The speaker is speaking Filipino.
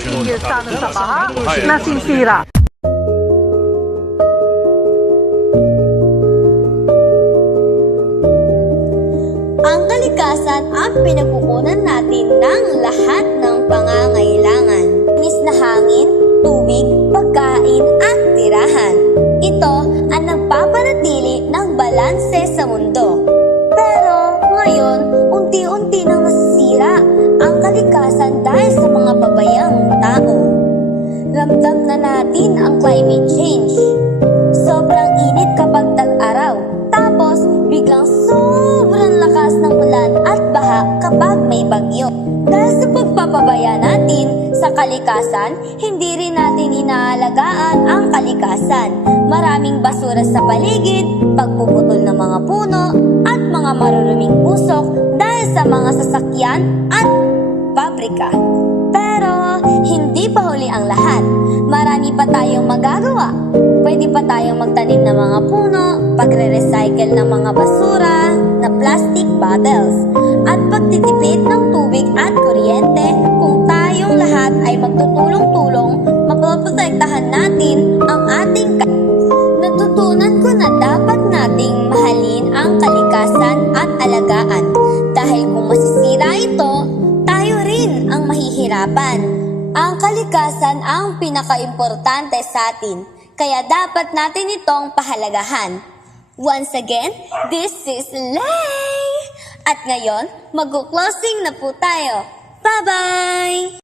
tigil sana sa baha, nasisira. Ang kalikasan ang pinagkukunan natin ng lahat ng pangangailangan. Linis na hangin, tubig, pagkain at tirahan. Ito ang nagpapanatili ng balanse sa mundo. Pero ngayon, unti-unti nang nasisira ang kalikasan dahil sa mga pabayang tao. Ramdam na natin ang climate change. Sobrang init kapag tag-araw, tapos biglang sobrang lakas ng ulan at baha kapag may bagyo. Dahil sa pagpapabaya natin sa kalikasan, hindi rin natin inaalagaan ang kalikasan. Maraming basura sa paligid, pagpuputol ng mga puno, at mga maruruming usok dahil sa mga sasakyan at pabrika. Pero hindi pa huli ang lahat. Marami pa tayong magagawa. Pwede pa tayong magtanim ng mga puno, pagre-recycle ng mga basura na plastic bottles, at pagtitipid ng tubig at kuryente. Kung tayong lahat ay magtutulong-tulong, mapoprotektahan natin ang ating Natutunan ko na dapat nating mahalin ang kalikasan at alagaan. Dahil kung masisira ito, tayo rin ang mahihirapan. Ang kalikasan ang pinaka-importante sa atin, kaya dapat natin itong pahalagahan. Once again, this is Lay! At ngayon, mag-closing na po tayo. Bye-bye!